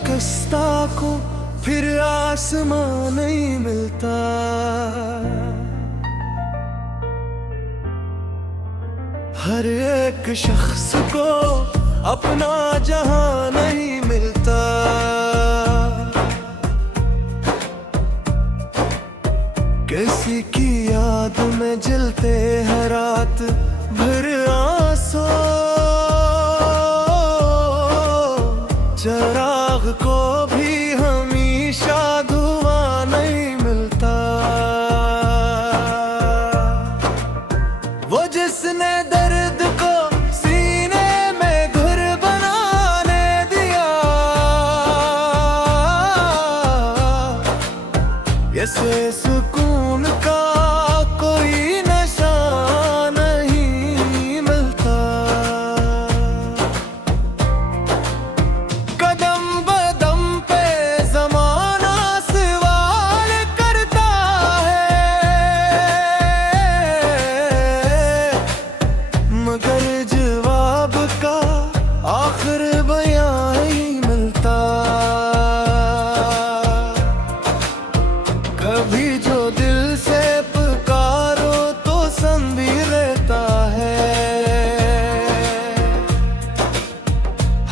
शिकस्ता को फिर आसमां नहीं मिलता। हर एक शख्स को अपना जहां नहीं मिलता। किसी की याद में जलते हैं रात भर आंसू, चिराग को भी हमेशा धुआं नहीं मिलता। वो जिसने दर्द को सीने में घर बनाने दिया, ऐसे सुकून का कोई नशा नहीं मिलता। कदम बदम पे ज़माना सवाल करता है, मगर जवाब का आखिर बयां नहीं मिलता। कभी जो दिल से पुकारो तो सुन भी लेता है।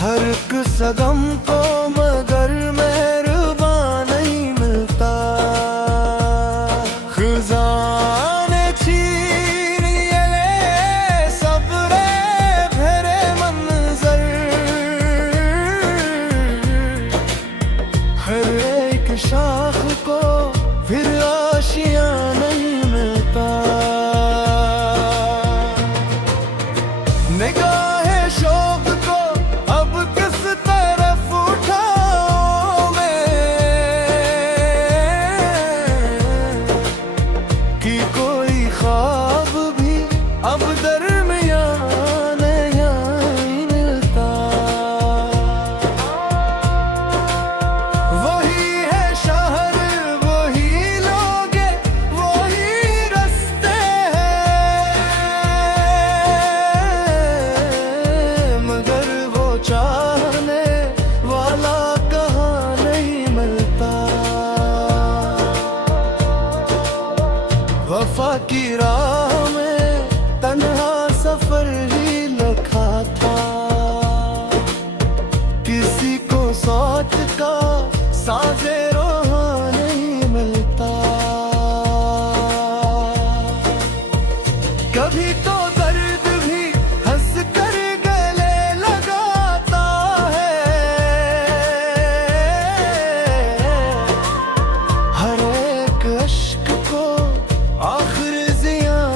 हर एक सदम को मगर मेहरबान नहीं मिलता। खजाने छीन ये ले सब्रे भरे मंजर, हर एक शाख को फिर आशियां नहीं मिलता। निगाहे शौक को अब किस तरफ उठाऊं मैं, कि कोई ख्वाब भी अब दरमियान नहीं मिलता। वही है शहर, वही लोग, वही रास्ते हैं, मगर वो चाहने वाला कहाँ नहीं मिलता। वफा की राह में तन्हा सफर ही लिखा था, किसी को सोच का साजे रोहा नहीं मिलता। कभी तो दर्द भी हंस कर गले लगाता है, हर एक अश्क को आखिर जियां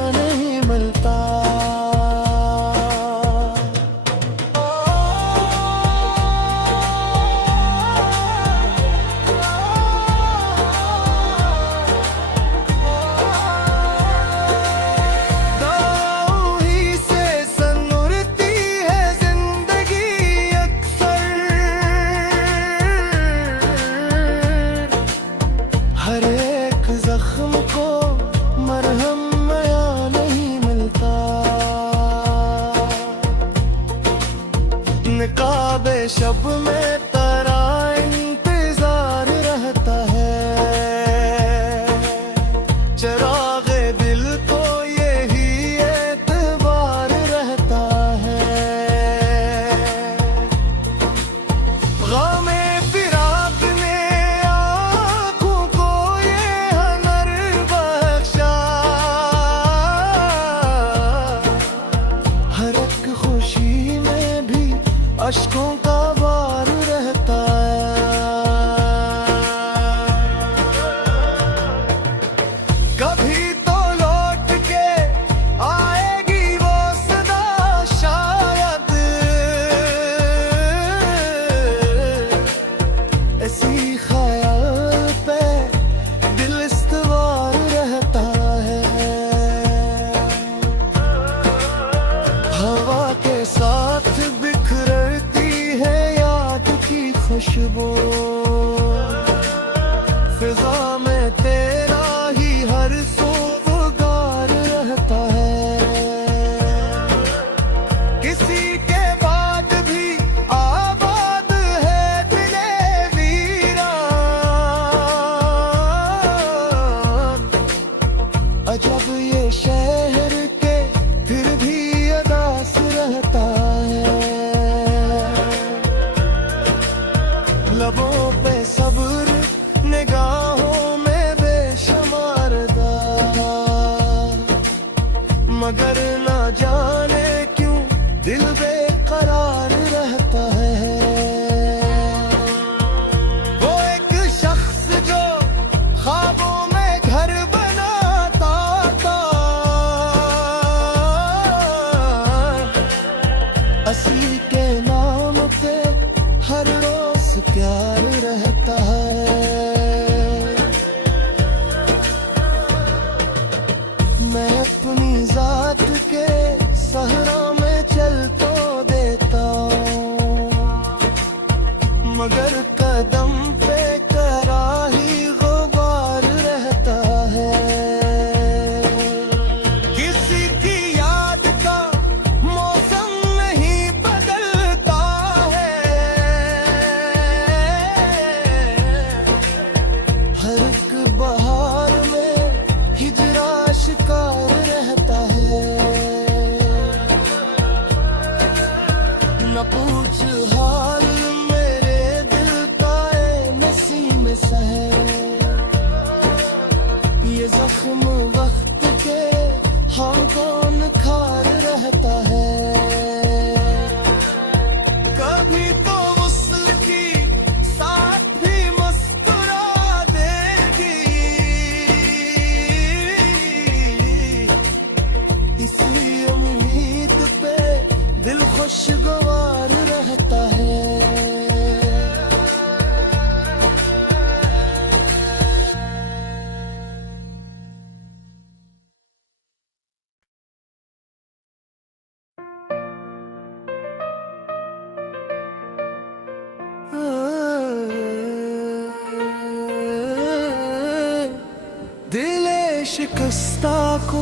शिकस्ता को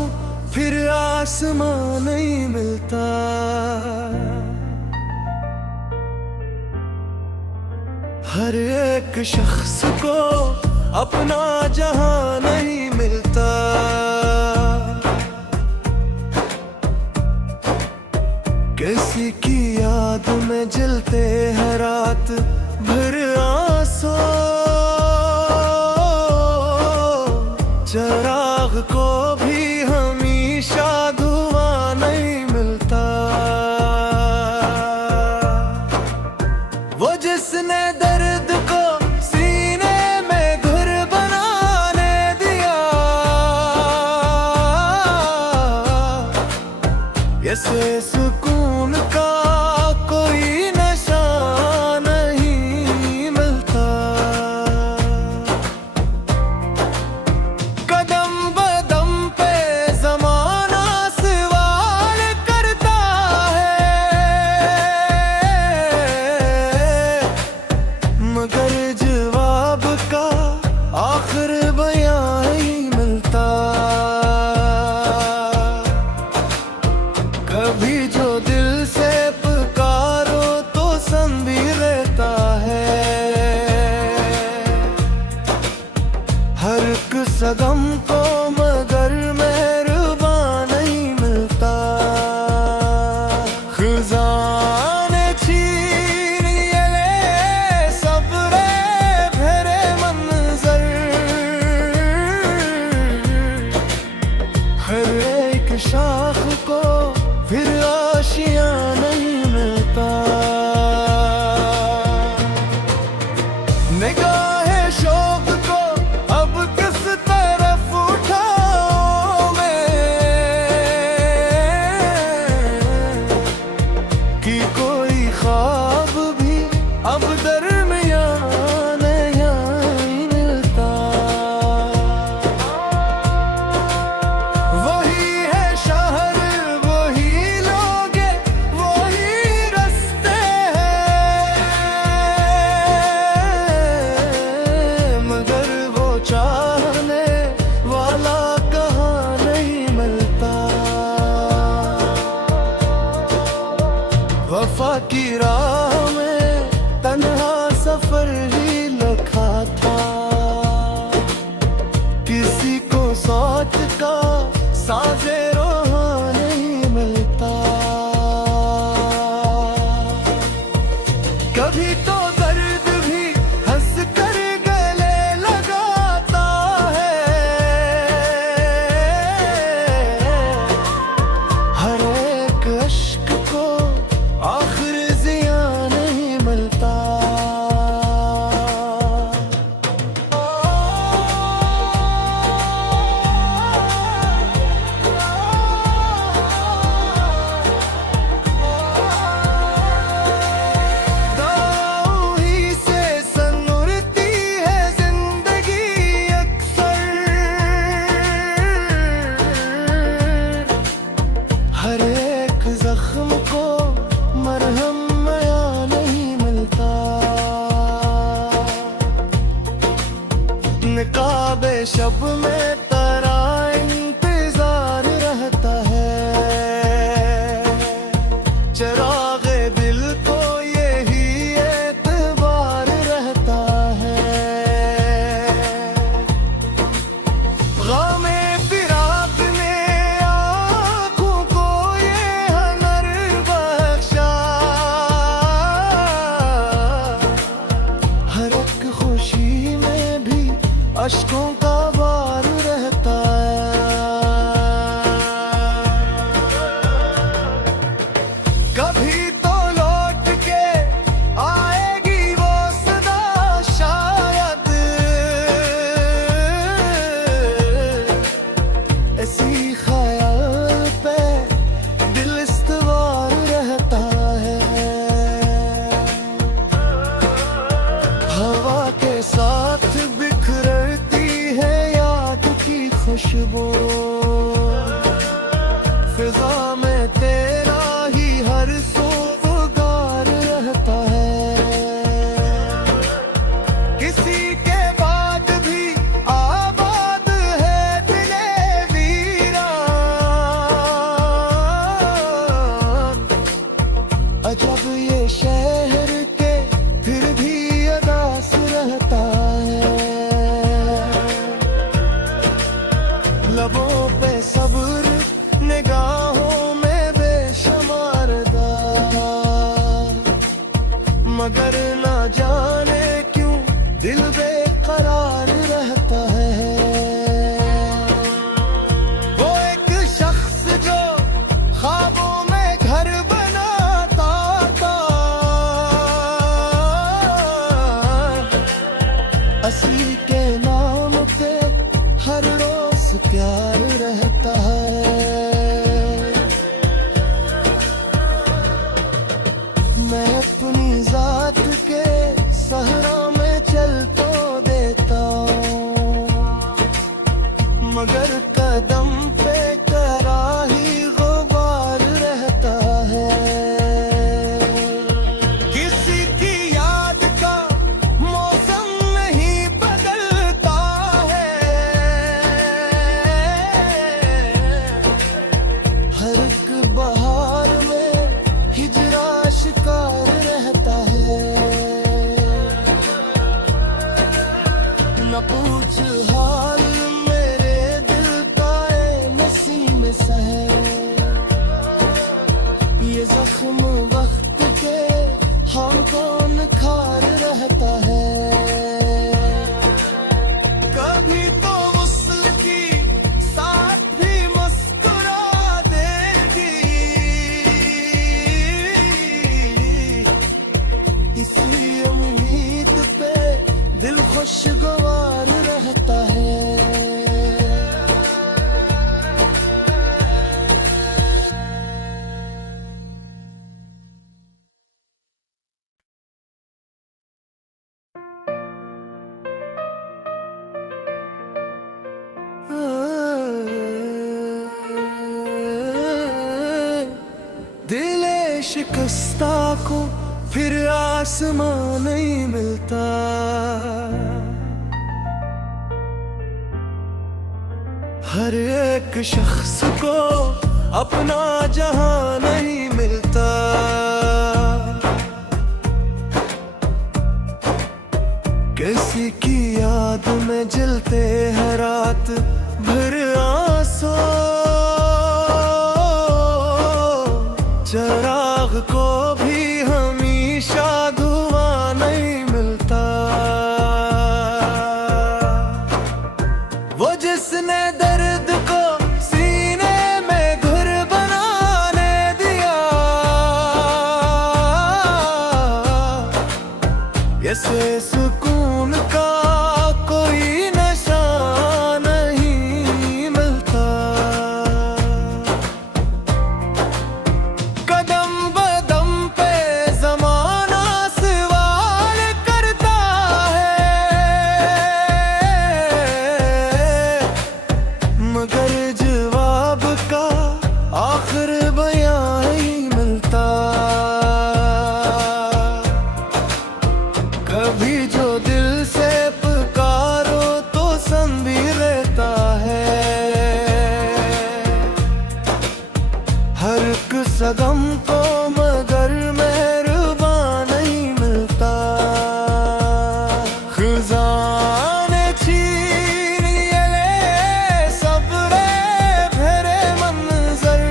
फिर आसमां नहीं मिलता। हर एक शख्स को अपना जहां नहीं मिलता। किसी की याद में जलते हैं रात भर आंसू, चिराग को भी हमेशा धुआं नहीं मिलता। वो जिसने दर्द को सीने में घर बनाने दिया, ऐसे सुकून का कोई नशा नहीं मिलता। कदम बदम पे ज़माना सवाल करता है, मगर जवाब का आखिर बयां ही मिलता। कभी जो दिल से पुकारो तो सुन भी लेता है। हर एक सदम को मगर मेहरबान नहीं मिलता। खजाने छीन ये ले सब्रे भरे मंजर, हर एक शाख को फिर आशियां नहीं मिलता। निगाहे शौक को अब किस तरफ उठाऊं मैं, कि कोई ख्वाब भी अब दरमियान नहीं मिलता। वही है शहर, वही लोग, वही रास्ते हैं, मगर वो चाहने वाला कहाँ नहीं मिलता। वफा की राह में तन्हा सफर ही लिखा था, किसी को सोच का साजे रोहा नहीं मिलता। कभी तो दर्द भी हंस कर गले लगाता है, हर एक अश्क को आखिर जिया नहीं मिलता। दाऊ ही से सनुरती है जिंदगी अक्सर, हर एक जख्म को मरहम या नहीं मिलता। निकाबे शब में तेरा इंतजार रहता है, चिरागे दिल को यही एतबार रहता है। ग़मे फिराक ने आँखों को ये हुनर बख्शा, हर एक खुशी में भी अश्कों का बार रहता है। कभी तो लौट के आएगी वो सदा शायद, इसी ख्याल पे दिल इस्तवार रहता है। हवा के साथ बिखरती है याद की खुशबू, फिजा में तेरा ही हर सोगार रहता है। किसी के बाद भी आबाद है दिले के नाम पे हर रोज प्यार रहता है। मैं अपनी जात के सहरा में चल तो देता हूँ, मगर कदम पे कराही गुबार रहता है। किसी की याद का मौसम नहीं बदलता है, हर एक बहार में हिजरा शिकार रहता है। न पूछ हाल मेरे दिल का ए नसीम सा है, ये जख्म वक्त के हम कौन खार रहता है। कभी तो मुस्ल की साथ भी मुस्कुरा देगी, इसी उम्मीद पे दिल खुशगवार रहता है। दिले शिकस्ता को फिर आसमां नहीं मिलता, हर एक शख्स को अपना जहां नहीं मिलता। किसी की याद में जलते हैं रात भर आंसू, चराग को भी हमेशा धुआं नहीं मिलता। वो जिसने दर्द को सीने में घर बनाने दिया, ऐसे सुकून का कोई नशा नहीं मिलता। कदम बदम पे ज़माना सवाल करता है, मगर जवाब का आखिर बयां ही मिलता। कभी जो दिल से पुकारो तो सुन भी लेता है, हर एक सदम को मगर मेहरबान नहीं मिलता। खजाने छीन ये ले सब्रे भरे मंजर,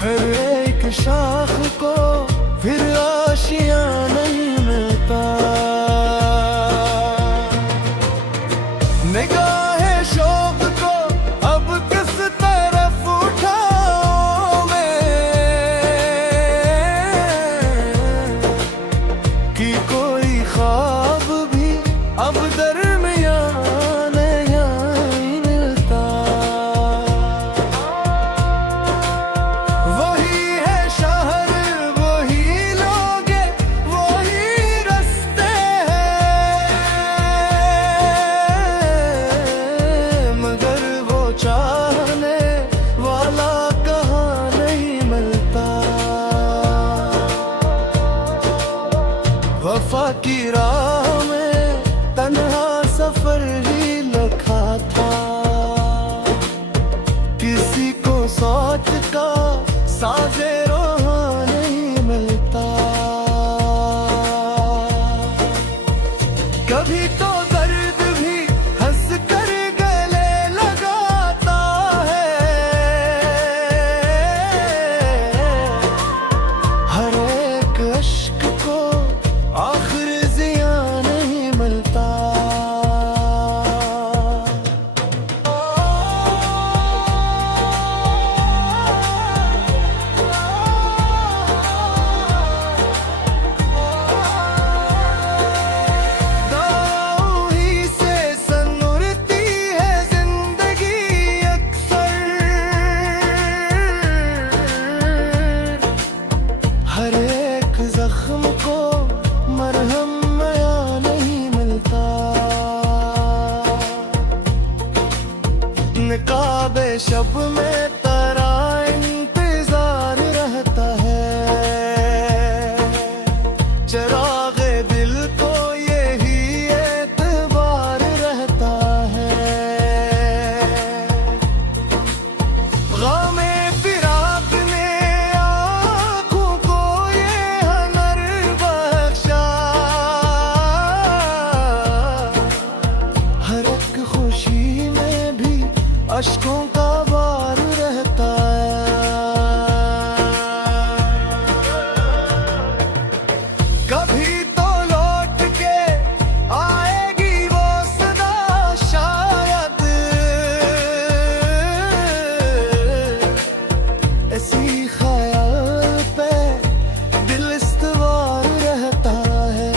हर एक शाख को फिर आशियां नहीं मिलता। निगाहे शौक को अब किस तरफ उठाऊं मैं, कि कोई ख्वाब भी अब दरमियान नहीं मिलता। वही है शहर, वही लोग, वही रास्ते हैं, मगर वो चाहने वाला कहाँ नहीं मिलता। वफा की राह में तन्हा सफर ही लिखा था, किसी को सोच का साजे रोहा नहीं मिलता। कभी तो दर्द भी हंस कर गले लगाता है, हर एक अश्क को आखिर जिया नहीं मिलता। शब में तेरा इंतजार रहता है, चरागे दिल को यही एतबार रहता है। गमे फिराक ने आँखों को ये हनर बख्शा, हर एक खुशी में भी अश्कों का बार रहता है। कभी तो लौट के आएगी वो सदा शायद, ऐसी ख्याल पे दिल इस्तवार रहता है।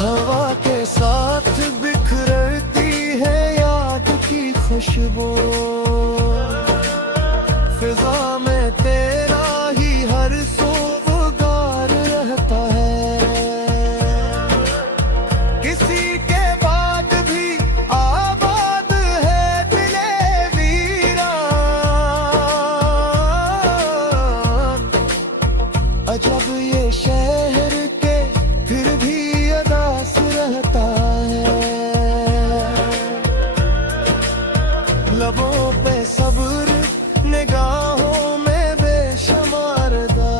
हवा के साथ बिखरती है याद की खुशबू, फिजा में तेरा ही हर सोगार रहता है। किसी के बाद भी आबाद है दिले वीरान, अजब ये शहर के फिर भी अदास रहता है। लबों पे सब्र, निगाहों में बेशुमार दा,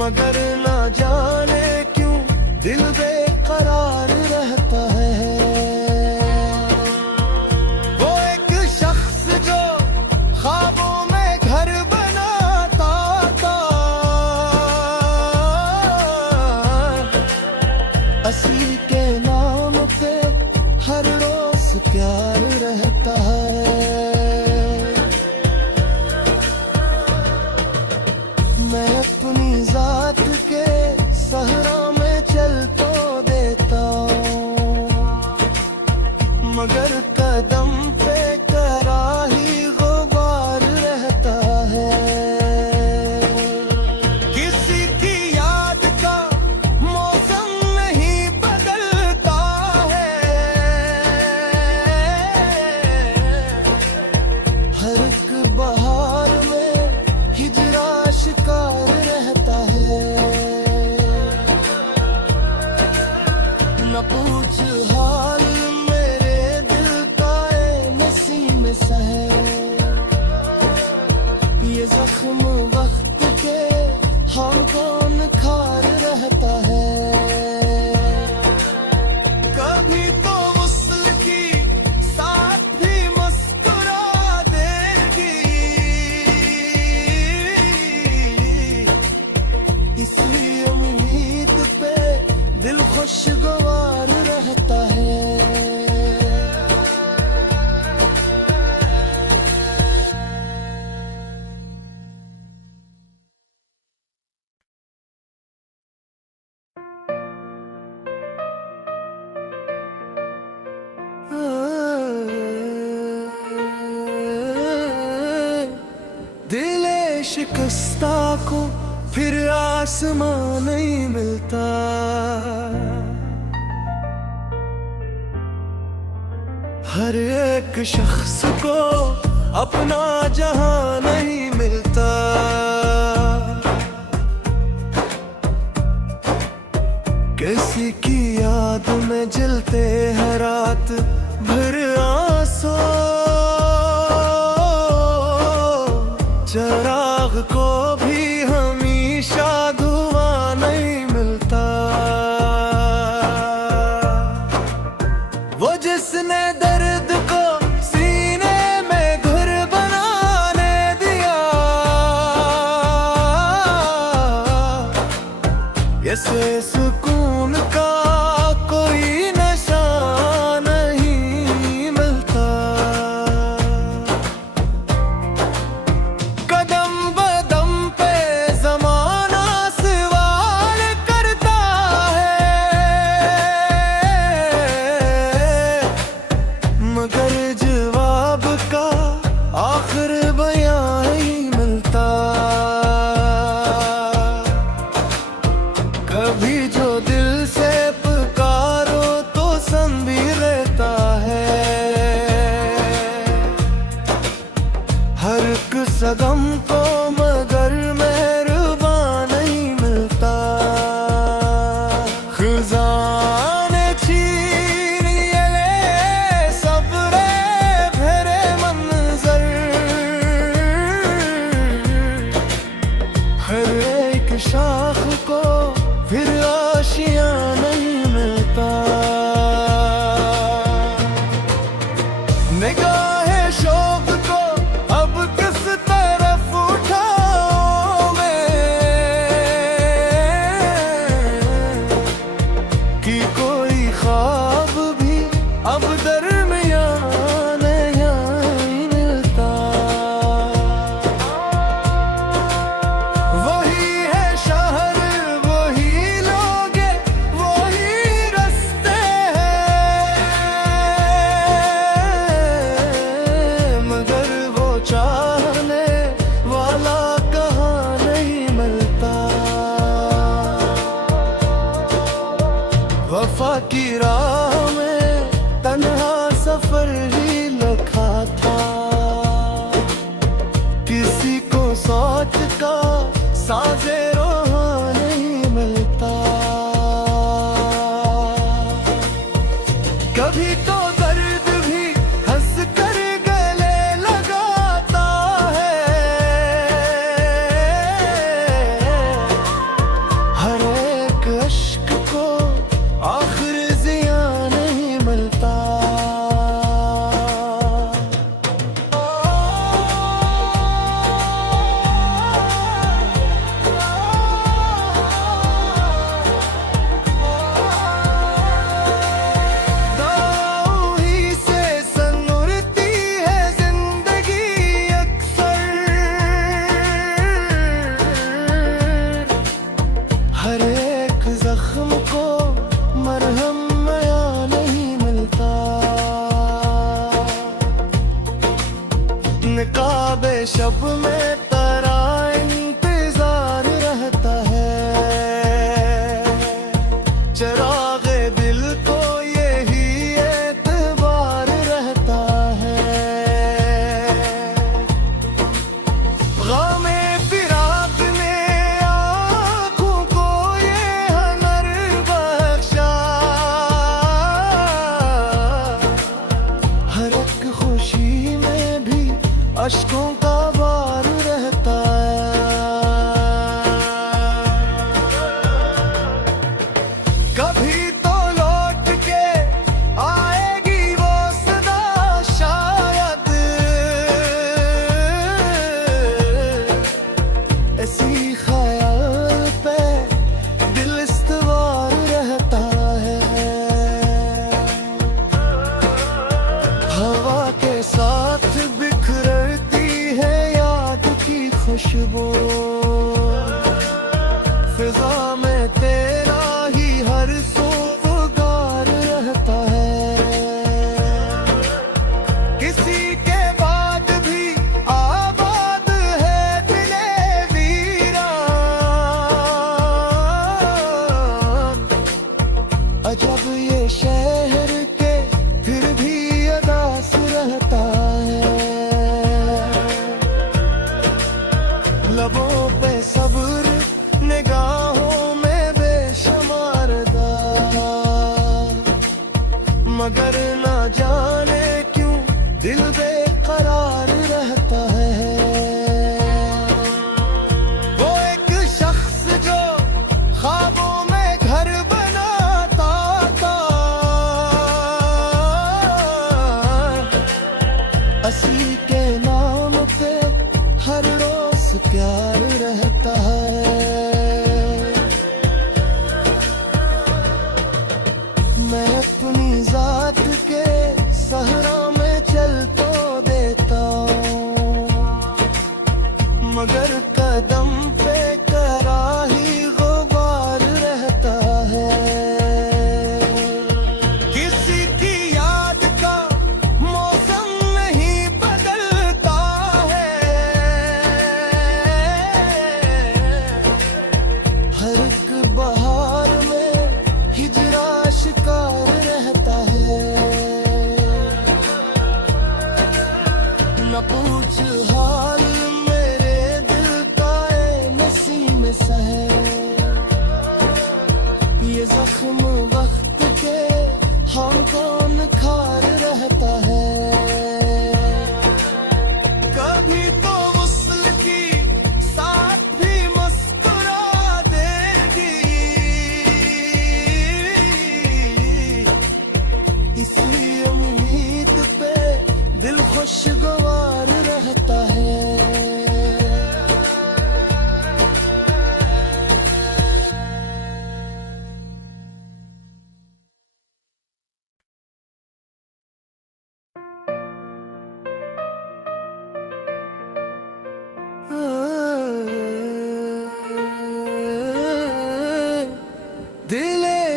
मगर ना जाने क्यों दिल बेकरार रहता है। वो एक शख्स जो ख्वाबों में घर बनाता था, असली के नाम पे हर रोज प्यार रहता है। मैं अपनी जात के सहरा में चल तो देता हूँ, मगर कदम पे करा ही गुबार रहता है। किसी की याद का मौसम नहीं बदलता है, हर एक बहार में हिजरा शिकार रहता है। न पूछ हाल मेरे दिल का ए नसीम सा है, ये जख्म वक्त के हम कौन खार रहता है। कभी तो वस्ल की साथ भी मुस्कुरा देगी, इसी उम्मीद पे दिल खुशगवार रहता है। दिले शिकस्ता को फिर आसमां नहीं मिलता, हर एक शख्स को अपना जहां नहीं मिलता। किसी की याद में जलते हैं रात भर आंसू, चराग को भी हमेशा धुआं नहीं मिलता। वो जिसने दर्द को सीने में घर बनाने दिया, ऐसे सुकून का कोई नशा नहीं मिलता। कदम बदम पे ज़माना सवाल करता है, मगर जवाब का आखिर बयां ही मिलता। कभी जो राह को फिर आशियां नहीं मिलता। निगाहे शौक को अब किस तरफ उठाऊं मैं कि कोई ख्वाब भी अब दरमियान नहीं मिलता। वही है शहर, वही लोग, वही रास्ते हैं, मगर वो चाहने वाला कहाँ नहीं मिलता। वफा की राह में तन्हा सफर ही लिखा था, किसी को सोच का साजे रोहा नहीं मिलता। कभी तो दर्द भी हंस कर गले लगाता है, हर एक अश्क को आखिर जिया नहीं मिलता। दाऊ ही से सनुरती है जिंदगी अक्सर, हर एक जख्म को मरहम नया नहीं मिलता। निकाबे शब में तेरा इंतजार रहता है, चिरागे दिल को यही एतबार रहता है। ग़मे फिराक ने आँखों को ये हनर बख्शा, हर एक खुशी में भी अश्कों का बार रहता है। कभी तो लौट के आएगी वो सदा शायद, इसी ख्याल पे दिल इस्तवार रहता है। हवा के साथ बिखरती है याद की खुशबू, फिजा में तेरा ही हर सोगार रहता है। किसी के बाद भी आबाद है दिले वीरान, अजब ये शहर के फिर भी अदास रहता है। लबों पे सब्र, निगाहों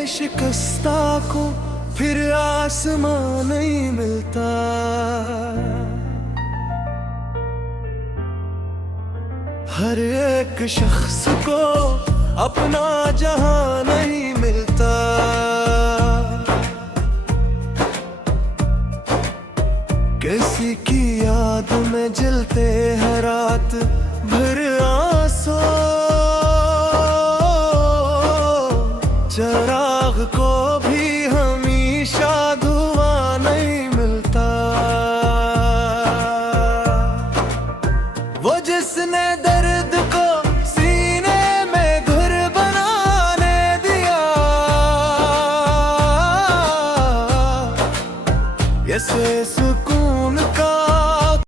शिकस्ता को फिर आसमां नहीं मिलता। हर एक शख्स को अपना जहां नहीं मिलता। किसी की याद में जलते हैं रात भर आंसू, चिराग को भी हमेशा धुआं नहीं मिलता। वो जिसने दर्द को सीने में घर बनाने दिया, ये